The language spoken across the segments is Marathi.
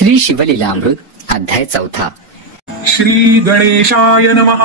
श्री शिवलीलामृत अध्याय 4. श्री गणेशाय नमः.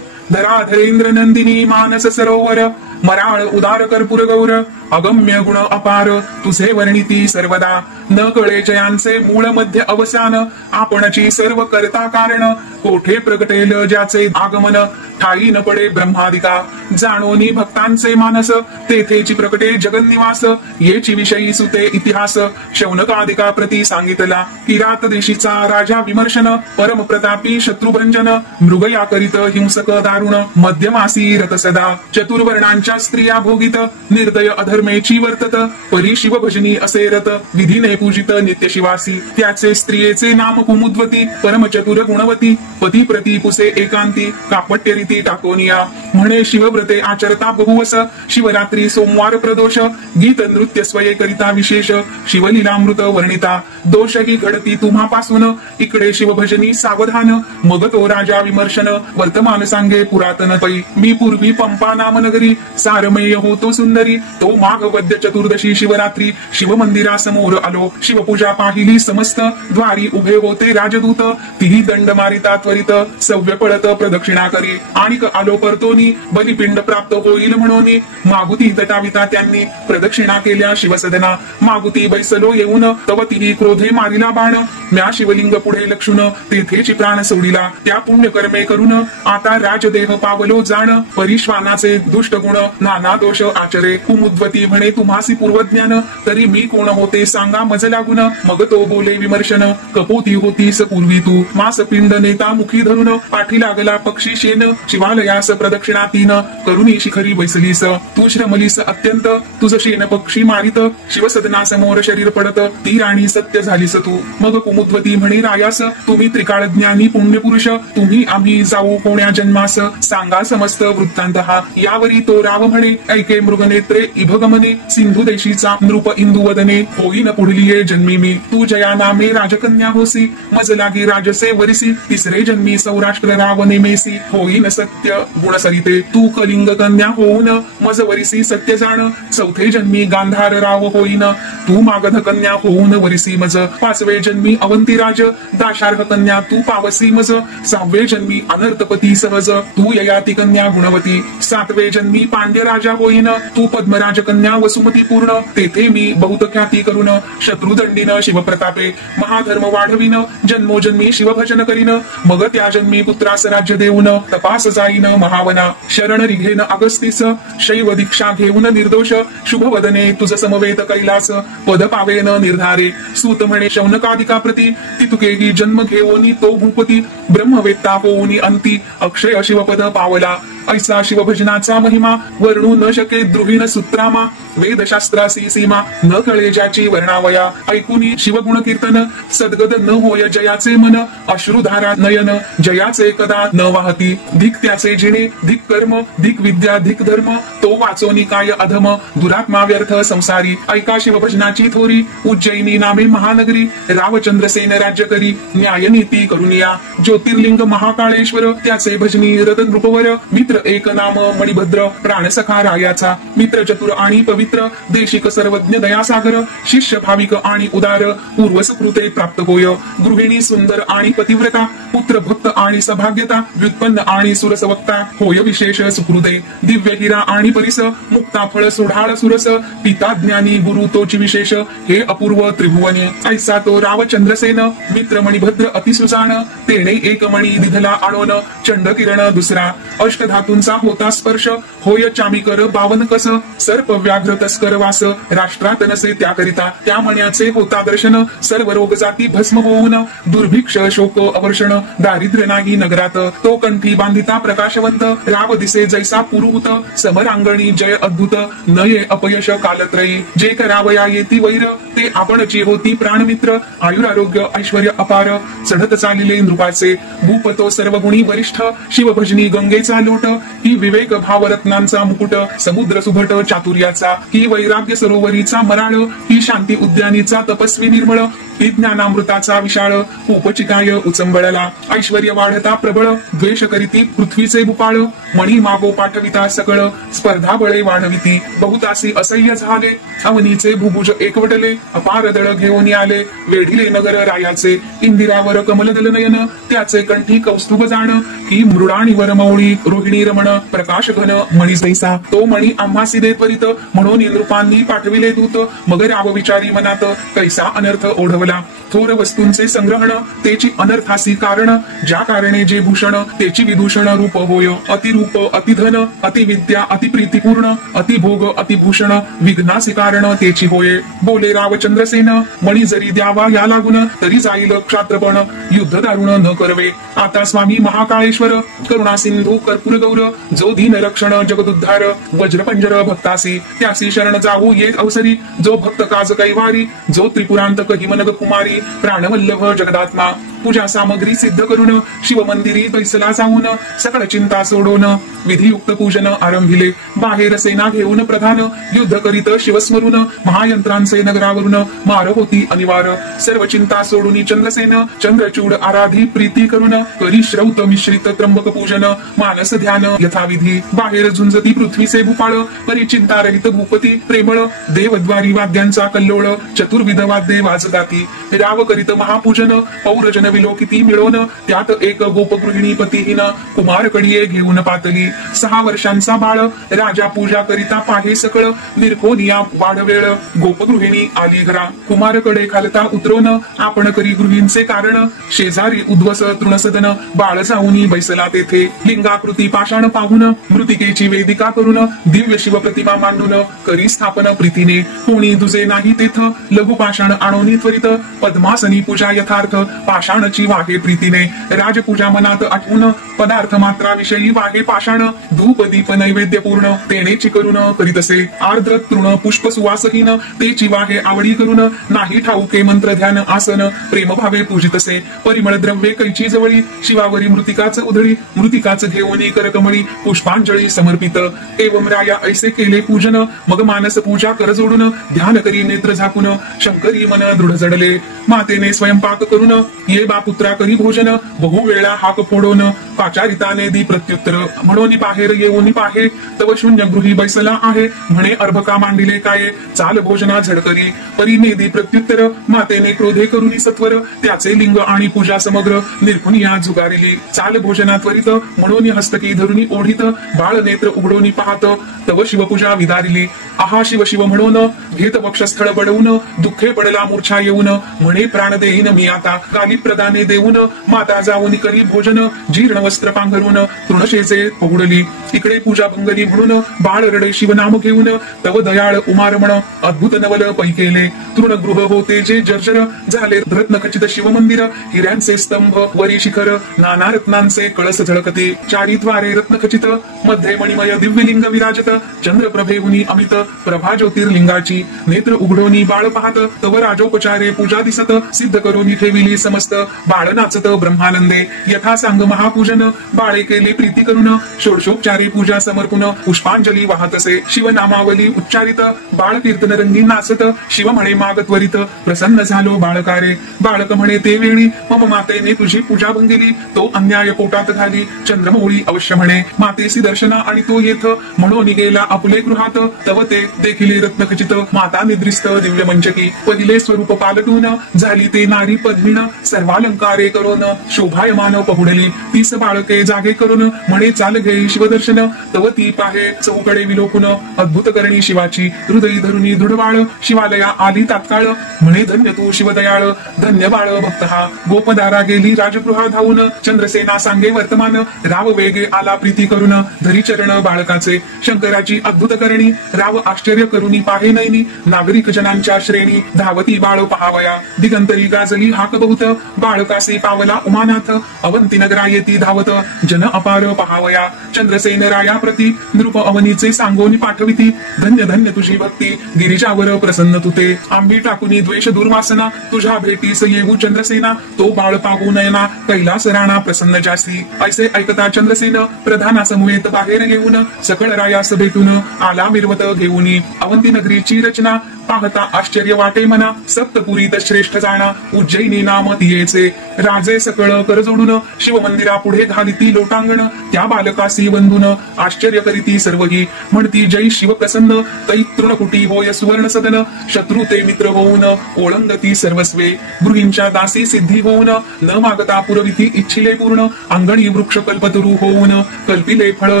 धराधरेंद्र नंदिनी मानस सरोवर मराळ उदार कर्पूर गौर अगम्य गुण अपार तुझे वर्णिती सर्वदा न कळे जयांचे मूळ मध्य अवसान आपणची सर्व करता कारण कोठे प्रगटेल ज्याचे आगमन ठाई न पडे ब्रह्मादिका जाणोनी भक्तांचे मानस तेथेची प्रकटे जगन्निवास येची विषयी सुते इतिहास शौनकादिका प्रती सांगितला किरात देशीचा राजा विमर्शन परम प्रतापी शत्रुभंजन मृगया करीत हिंसक दारुण मध्यमासी रत सदा चतुर्वर्णांच्या स्त्रिया भोगित निर्दय अधर्मेची वर्तत परी शिवभजनी असे रत विधीने पूजित नित्य शिवासी त्याचे स्त्रियेचे नाम कुमुद्वती परमचतुर गुणवती पती प्रती पुसे एकांती कापट्यरीती टाकोनिया म्हणे शिवव्रते आचरता बहुवस शिवरात्री सोमवार प्रदोष गीत नृत्य स्वये करिता विशेष शिवलीलामृत वर्णिता दोषही घडती तुम्हापासून इकडे शिवभजनी सावधान मग तो राजा विमर्शन वर्तमान सांगे पुरातन पै मी पूर्वी पंपा नाम नगरी सारमेय होतो सुंदरी तो माघ वद्य चतुर्दशी शिवरात्री शिवमंदिरासमोर आलो शिवपूजा पाहिली समस्त द्वारी उभे होते राजदूत तिही दंड मारिता त्वरित सव्य पळत प्रदक्षिणा करी आणिक आलो परतोनी बलिपिंड प्राप्त होईल म्हणून मागुती तटाविता त्यांनी प्रदक्षिणा केल्या शिवसदना मागुती बैसलो येऊन तव तिही क्रोधे मारिला बाण म्या शिवलिंग पुढे लक्षून तेथेची प्राण सोडिला त्या पुण्यकर्मे करून आता राजदेह पावलो जाण परिश्वानाचे दुष्ट गुण नाना दोष आचरे कुमुद्वती म्हणे तुम्हासी पूर्वज्ञान तरी मी कोण होते सांगा मज लागून मग तो बोले विमर्शन कपोती होतीस पूर्वी तू मास पिंड नेता मुखी धरून पाठी लागला पक्षी शेन शिवालयास प्रदक्षिणा तीन करुणी शिखरी बैसलीस तू श्रमलीस अत्यंत तुझ शेन पक्षी मारित शिवसदनासमोर शरीर पडत ती राणी सत्य झालीस तू मग कुमुद्वती म्हणे रायास तुम्ही त्रिकाळ ज्ञानी पुण्यपुरुष तुम्ही आम्ही जाऊ कोण्या जन्मास सांगा समस्त वृत्तांत हा यावरी तो राव म्हणे ऐके मृगनेत्रे इभगमने सिंधू देशीचा नृप इंदुवदने होईन पुढली जन्मी मी तू जया नामे राजकन्या होसी मज लागी राजसे वरिसी तिसरे जन्मी सौराष्ट्र राव नेमेसी होईन सत्य गुणसरिते तू कलिंग कन्या होऊन मज वरिसी सत्य जाण चौथे जन्मी गांधार राव होईन तू मागध कन्या होऊन वरिसी मज पाचवे जन्मी अवंतीराज दाशार्ह कन्या तू पावसी मज सहावे जन्मी अनर्थपती सहज तू ययाती कन्या गुणवती सातवे जन्मी पांड्य राजा होईन तू पद्मराज कन्या वसुमती पूर्ण तेथे मी बहुत ख्याती करून शत्रुदंडीन शिवप्रतापे महाधर्म वाढविन जन्मोजन्मी शिवभजन करीन मग त्या जन्मी पुत्रास राज्य देऊन तपास जाईन महावना शरण रिघेन अगस्तीस शैव दीक्षा घेऊन निर्दोष शुभवदने तुझ समवेत कैलास पद पावेन निर्धारे सूत म्हणे शौनकादिका प्रती तितुकेगी जन्म घेऊनी तो भूपती ब्रह्मवेत्ता होऊनी अंती अक्षय शिवपद पावला ऐसा शिवभजनाचा महिमा वर्णू न शके द्रुहीन सूत्रामा वेदशास्त्रासी सीमा न कळे ज्याची वर्णावया ऐकुनी शिवगुण कीर्तन सद्गद न होय जयाचे मन अश्रुधारा नयन जयाचे कदा न वाहती धिक त्याचे जिणे धिक कर्म धिक विद्या धिक धर्म तो वाचोनी काय अधम दुरात्मा व्यर्थ संसारी ऐका शिवभजनाची थोरी उज्जैनी नामे महानगरी रावचंद्रसेन राज्य करी न्यायनीती करुनिया ज्योतिर्लिंग महाकाळेश्वर त्याचे भजनी रतन नृपवर मित्र एक नाम मणिभद्र प्राणसखा रायाचा मित्र चतुर आणि पवित्र देशिक सर्वज्ञ दयासागर शिष्य भाविक आणि उदार पूर्वसकृते प्राप्त होय गृहिणी सुंदर आणि पतिव्रता पुत्र भक्त आणि सभाग्यता व्युत्पन्न आणि सुरसवक्ता होय विशेष सुकृदे दिव्य हिरा आणि परिस मुक्ता फळ सुढाळ सुरस पिता ज्ञानी गुरु तोची विशेष हे अपूर्व त्रिभुवने ऐसा तो रावचंद्रसेन मित्र मणिभद्र अतिसुजान तेने एक मणी दिधला आणोन चंड किरण दुसरा अष्टधातूंचा होता स्पर्श होय चामिकर बावन कस सर्प व्याघ्र तस्कर वास राष्ट्रात नसे त्याकरिता त्या मण्याचे होता दर्शन सर्व रोग जाती भस्म होऊन दुर्भिक्ष शोक अवर्षण दारिद्र्य नाही नगरात तो कंठी बांधिता प्रकाशवंत राव दिसे जैसा पुरुहूत समरांगणी जय अद्भुत न ये अपयश कालत्रयी जे करावया येती वैर ते आपणची होती प्राणमित्र आयुरारोग्य ऐश्वर्य अपार चढत चालिले नृपाचे भूपतो सर्व गुणी वरिष्ठ शिवभजनी गंगेचा लोट ही विवेक भावरत्नांचा मुकुट, समुद्र सुभट चातुर्याचा, ही वैराग्य सरोवरीचा मराळ, ही शांती उद्यानीचा तपस्वी निर्मळ, ही ज्ञानामृताचा विशाळ, उपचिकाय उचंबळला, ऐश्वर्य वाढता प्रबळ, द्वेष करीती पृथ्वीचे भूपाळ, मणी मागो पाठविता सकळ, स्पर्धा बळे वाढविती, बहुतासी असह्य झाले, अवनीचे भुभुज एकवटले, अपार दळ घेऊन आले, वेढिले नगर रायाचे, इंदिरावर कमलदल नयन, त्याचे कंठी कौस्तुभ जाण, ही मृडाणी वरमौळी, रोहिणी रमण, प्रकाश घन मणी जैसा, तो मणी आम्हासी दे त्वरित, म्हणून नृपांनी पाठविले दूत, मग राव विचारी मनात, कैसा अनर्थ ओढवला, थोर वस्तूंचे संग्रहण, तेची अनर्थासी कारण, ज्या कारणे जे भूषण, तेची विदूषण रूप होय, अतिरूप अतिधन, अतिविद्या अतिप्रीतीपूर्ण, अतिभोग अतिभूषण, विघ्नासी कारण तेची होय, बोले रावचंद्रसेन, मणी जरी द्यावा या लागून, तरी जाईल क्षात्रपण, युद्ध दारुण न करवे, आता स्वामी महाकाळेश्वर, करुणा सिंधू कर्पूर गौर, जो दीन रक्षण जगदुद्धार, वज्रपंजर भक्तासी, त्यासी शरण जाऊ येत अवसरी, जो भक्त काज कैवारी, जो त्रिपुरांतक हिमनग कुमारी, प्राणवल्लभ जगदात्मा, पूजा सामग्री सिद्ध करून, शिवमंदिरी बैसला जाऊन, सकळ चिंता सोडून, विधियुक्त पूजन आरंभिले, बाहेर सेना घेऊन प्रधान, युद्ध करीत शिवस्मरून, महायंत्रांचे नगरावरून, मार होती अनिवार, सर्व चिंता सोडून चंद्रसेन, चंद्रचूड आराधी प्रीती करून, करी श्रौत मिश्रित त्र्यंबक पूजन, मानस ध्यान यथाविधी, बाहेर झुंजती पृथ्वीचे भूपाळ, परी चिंता रहित भूपती प्रेमळ, देवद्वारी वाद्यांचा कल्लोळ, चतुर्विध वाद्ये वाजताती, राव करीत महापूजन, पौरजन विलोकिती मिळवून, त्यात एक गोपगृहिणी पतीहीन, कुमार कडीये घेऊन पातली, 6 वर्षांचा बाळ, राजा पूजा करिता पाहे सकळ, निरखोनिया वाढवेळ, गोपगृहिणी आली घरा, कुमारकडे खालता उतरवून, आपण करी गृहींचे कारण, शेजारी उद्वस तृणसदन, बाळ जाऊनी बैसला तेथे, लिंगाकृती पाषाण पाहून, मृतिकेची वेदिका करून, दिव्य शिव प्रतिमा मांडून, करी स्थापन प्रीतीने, कोणी दुजे नाही तेथ, लघु पाषाण आणोनी त्वरित, पद्मासनी पूजा यथार्थ, पाषाणची वाहे प्रीतीने, राजपूजा मनात आठवून, पदार्थ मात्राविषयी वाहे पाषाण, धूप दीप नैवेद्य पूर्ण, तेनेची करून करीतसे, आर्द्र तृण पुष्प सुवासहीन, तेची वाहे आवडी करून, नाही ठाऊके मंत्र ध्यान आसन, प्रेमभावे पूजितसे, परिमळ द्रव्ये कैची जवळी, शिवावरी मृतिकाच उधळी, मृतिकाच घेऊनी करकमळी, पुष्पांजळी समर्पित, एवं राया ऐसे केले पूजन, मग मानस पूजा कर जोडून, ध्यान करी नेत्र झाकून, शंकरी मन दृढ जडले, मातेने स्वयंपाक करून, ये बा पुत्रा करी भोजन, बहुवेळा हाक फोडून, पाचारिताने दी प्रत्युत्तर, म्हणून बाहेर येऊन पाहे, तव शून्य गृही बैसला आहे, म्हणे अर्भका मांडिले काय, चाल भोजना झडकरी, परीने दी प्रत्युत्तर, मातेने क्रोधे करुनी सत्वर, त्याचे लिंग आणि पूजा समग्र, निर्कुनिया झुगारिली, चाल भोजना त्वरित, म्हणून हस्तकी धरुनी ओढीत, बाळ नेत्र उघडोनी पाहत, तव शिवपूजा विदारिली, आहा शिव शिव म्हणून, घेत वक्षस्थळ बडवून, दुःखे पडला मूर्छा येऊन, म्हणे प्राण देईन मी आता, काली प्रदाने देऊन, माता जाऊन करी भोजन, जीर्ण वस्त्र पांघरून, तृणशेचे पहुडली, इकडे पूजा भंगली म्हणून, बाळ रडे शिवनाम घेऊन, तव दयाळ उमारमण, अद्भुत नवल पै केले, तृणगृह होते जे जर्जर, झाले रत्नखचित शिवमंदिर, हिऱ्यांचे स्तंभ वरी शिखर, नाना रत्नांचे कळस झळकते, चारी द्वारे रत्नखचित, मध्ये मणिमय दिव्यलिंग विराजत, चंद्रप्रभेहुनी अमित, प्रभा ज्योतिर्लिंगाची, नेत्र उघडोनी बाळ पाहत, तव राजोपचारे पूजा दिसत, सिद्ध करून ठेविली समस्त, बाळ नाचत ब्रह्मानंदे, यथा सांग महापूजन, बाळे केले प्रीती करून, षोडशोपचारे पूजा समर्पून, पुष्पांजली वाहतसे, शिवनामावली उच्चारित, बाळ कीर्तन रंगी नाचत, शिव म्हणे माग त्वरित, प्रसन्न झालो बाळकारे, बाळक म्हणे ते वेळी, मम मातेने तुझी पूजा भंगिली, तो अन्याय पोटात घाली, चंद्रमौळी अवश्य म्हणे, मातेसी दर्शना आणि तो येथ, म्हणून गेला आपले गृहात, तव ते देखिले रत्नखचित, माता निद्रिस्त दिव्य मंचकी, पहिले स्वरूप पालटून, झाली ते नारी पद्मिण, सर्वालंकारे करून, शोभायमान पहुडली, 30 बाळके जागे करून, म्हणे चाल घेई शिवदर्शन, तव ती पाहे चौकडे विलोकून, अद्भुत करणी शिवाची, हृदयी धरुनी दृढबाळ, शिवालया आली तात्काळ, म्हणे धन्य तू शिवदयाळ, धन्य बाळ भक्त हा, गोपदारा गेली राजगृहा धावून, चंद्रसेना सांगे वर्तमान, राव वेगे आला प्रीती करून, धरी चरण बाळकाचे, शंकराची अद्भुत करणी, राव आश्चर्य करुनी पाहे नैनी, नागरिक जनांच्या श्रेणी, धावती बाळ पहावया, दिगंतरी गाजली हाक बहुत, बाळकासी पावला उमानाथ अवंती नगरा येती धावत जन अपार पहावया चंद्रसेन राया प्रती नृप अवनीचे सांगोनी पाठविती धन्य धन्य तुझी भक्ती गिरिजावर प्रसन्न तुते आंबी टाकुनी द्वेष दुर्वासना तुझ्या भेटीस येऊ चंद्रसेना तो बाळ पाहू नयना कैलास राणा प्रसन्न जासी ऐसे ऐकता चंद्रसेन प्रधाना समवेत बाहेर येऊन सकळ रायास भेटून आला मिरवत घेऊन अवंती नगरीची रचना पाहता आश्चर्य वाटे मना सप्तपुरीत श्रेष्ठ जाणा उज्जैनी नाम तियेचे राजे सकळ कर जोडून शिव मंदिरा पुढे घालिती लोटांगण त्या बालकासी बंधून आश्चर्य करीती सर्वही म्हणती जय शिव प्रसन्न तै तृणकुटी होय सुवर्ण सदन शत्रू ते मित्र होऊन ओळंगती सर्वस्वे गृहींच्या दासी सिद्धी होऊन न मागता पुरविती इच्छिले पूर्ण अंगणी वृक्ष कल्पतरू होऊन कल्पिले फळ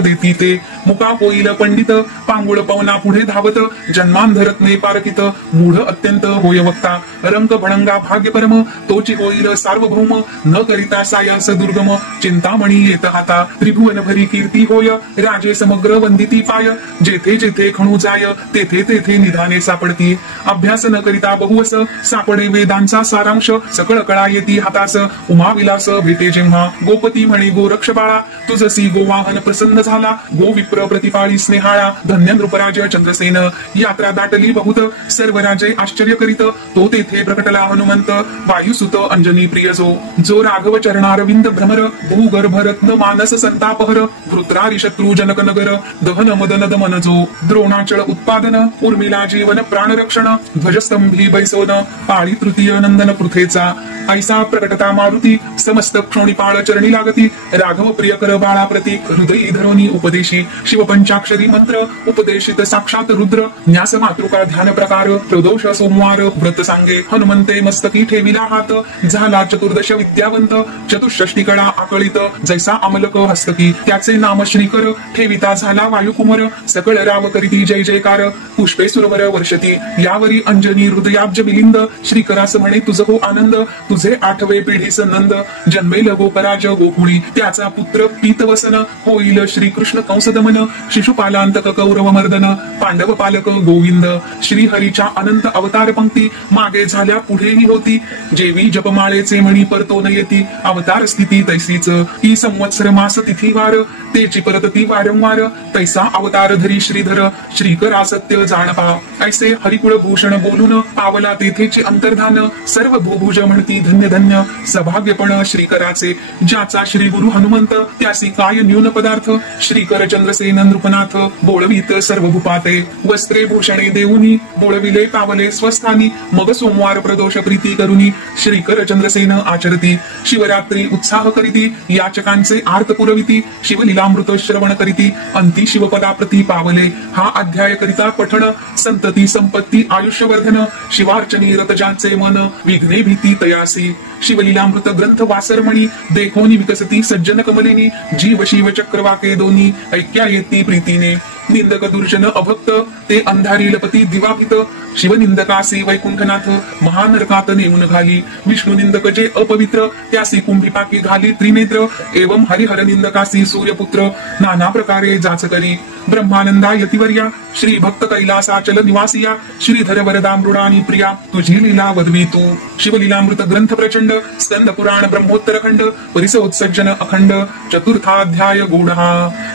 देती ते मुका होईल पंडित पांगुळ पवना पुढे धावत जन्मांधरत्ने पारकित मूढ अत्यंत होय वक्ता रंक भणंगा भाग्य परम तोची होईल सार्वभौम न करिता सायास दुर्गम चिंतामणी येत हाता त्रिभुवन भरी कीर्ती होय राजे समग्र वंदिती पाय जेथे जेथे खणू जाय तेथे तेथे निधाने सापडती अभ्यास न करिता बहुवस सापडे वेदांचा सारांश सकळ कळा येती हातास उमाविलास भेटे जेव्हा गोपती म्हणे गोरक्ष बाळा तुझसी गोवाहन प्रसन्न झाला गो विप्र प्रतिपाळी स्नेहाळा धन्य नृपराज चंद्रसेन यात्रा दाटली बहुत सर्व राजे आश्चर्य करीत तो तेथे प्रकटला हनुमंत वायुसुत अंजनी प्रिय जो राघव चरणारविंद भ्रमर भूगर्भ रत्न मानस संतापहर वृत्रारी शत्रू जनक नगर दहन मदन दमन जो द्रोणाचळ उत्पादन उर्मिला जीवन प्राणरक्षण ध्वजस्तंभी बैसोन पाळी तृतीय नंदन पृथेचा ऐसा प्रकटता मारुती समस्त क्षोणीपाळ चरणी लागती राघव प्रिय कर बाळा प्रती हृदयी धरोनी उपदेशी शिव पंचाक्षरी मंत्र उपदेशित साक्षात रुद्र न्यास मातृका ध्यान प्रकार प्रदोष सोमवार व्रत सांगे हनुमंते मस्तकी ठेविला हात झाला चतुर्दश विद्यावंत चतुष्षष्टी कडा आकळित जैसा अमलक हस्तकी त्याचे नाम श्रीकर ठेविता झाला वायुकुमर सकळ राव करीती जय जयकार पुष्पे सुरवर वर्षती यावरी अंजनी हृदयाब्ज मिलिंद श्रीकरास म्हणे तुझ हो आनंद तुझे आठवे पिढीस नंद जन्मेल गोपराज गोकुळी त्याचा पुत्र पीतवसन होईल श्रीकृष्ण कंसदमन शिशुपालांतक कौरव मर्दन पांडव पालक गोविंद श्रीहरीच्या अनंत अवतार पंक्ती मागे झाल्या पुढेही होती जेवी जपमाळेचे म्हणी परतो न येती अवतार स्थिती तैसीच ही संवत्सर मास तिथीवार तेची परतती वारंवार तैसा अवतार धरी श्रीधर श्रीकरा सत्य जाणपा ऐसे हरिकुळ भूषण बोलून पावला तेथेचे अंतर्धान सर्व भूभुज म्हणती धन्य धन्य सभाग्यपण श्रीकराचे ज्याचा श्री गुरु हनुमंत त्यासी काय न्यून पदार्थ श्रीकर चंद्रसेन नृपनाथ बोळवीत सर्व भूपाते वस्त्रे भूषणे देऊनी बोळविले पावले स्वस्थानी मग सोमवार प्रदोष प्रीती करुनी श्रीकर चंद्रसेन आचरती शिवरात्री उत्साह करीती याचकांचे आर्त पुरविती शिवलीलामृत श्रवण करीती अंती शिवपदाप्रती पावले हा अध्याय करिता पठण संतती संपत्ती आयुष्यवर्धन शिवार्चनी रतजाचे मन विघ्ने भीती तयासी शिवलीलामृत ग्रंथ वासरमणी देखोनी विकसती सज्जन कमलिनी जीव शिव चक्रवाके दोन्ही ऐक्या येती प्रीतीने निंदक दुर्जन अभक्त ते अंधारी लपती दिवाभित शिवनिंदकासी वैकुंठनाथ महानरकात नेऊन घाली विष्णू निंदक जे अपवित्र त्यासी कुंभिपाकी घाली त्रिनेत्र एवं हरिहर निंदकासी सूर्यपुत्र नाना प्रकारे जाच करी ब्रह्मानंदा यतिवर्या श्री भक्त कैलासाचल निवासिया श्रीधर वरदा मृडानी प्रिया तुझी लीला वदवी तू शिवलीलामृत ग्रंथ प्रचंड स्कंद पुराण ब्रह्मोत्तर खंड परिसोत्सर्जन अखंड चतुर्थाध्याय गूढा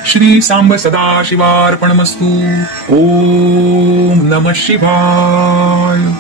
श्री सांब सदा शिवार्पणमस्तु ओम नमः शिवाय।